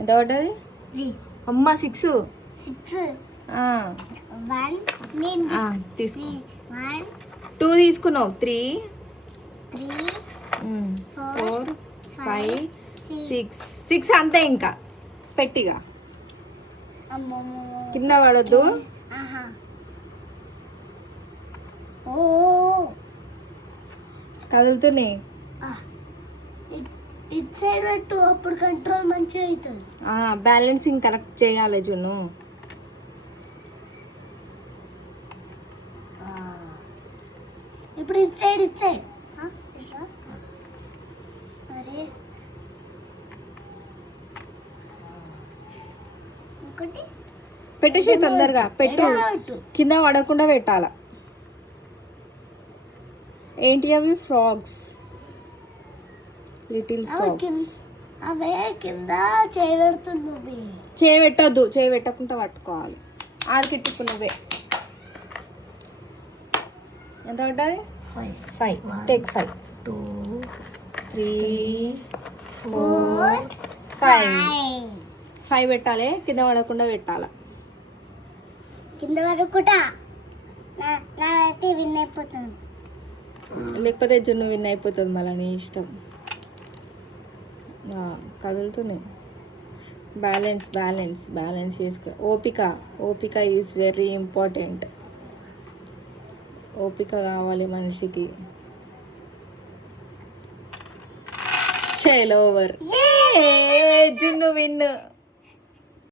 ఎంత పడ్డది? అమ్మ 6. తీసుకో. 2 తీసుకున్నావు. 3 4 5 6 అంతే. ఇంకా పెట్టిగా కింద పడొద్దు. కదులుతున్నాయి. ఇటు సైడ్ పెట్టు, అప్పుడు కంట్రోల్ మంచిగా అవుతుంది. బ్యాలెన్సింగ్ కరెక్ట్ చేయాలి జున్ను. ఇప్పుడు ఇటు సైడ్ అరే ఒకటి పెట్టేసి తొందరగా పెట్టు. కింద పడకుండా పెట్టాల. ఏంటి అవి? Frogs, little frogs. అవే కింద చేయబెడుతుంది. చేయబెట్టద్దు, చేయబెట్టకుండా పట్టుకోవాలి. ఆడపెట్టుకున్నవే. ఎంత పడ్డది? 5. టేక్ 5 2 3 4 5 పెట్టాలి. కింద పడకుండా పెట్టాల. కింద పడకుండా నాకైతే విన్ అయిపోతాను. లేకపోతే జున్ను విన్ అయిపోతుంది. మళ్ళీ నీ ఇష్టం. కదులుతున్నాయి. బ్యాలెన్స్ చేసుకో. ఓపిక ఈజ్ వెరీ ఇంపార్టెంట్. ఓపిక కావాలి మనిషికి. Shale over. జున్ను విన్.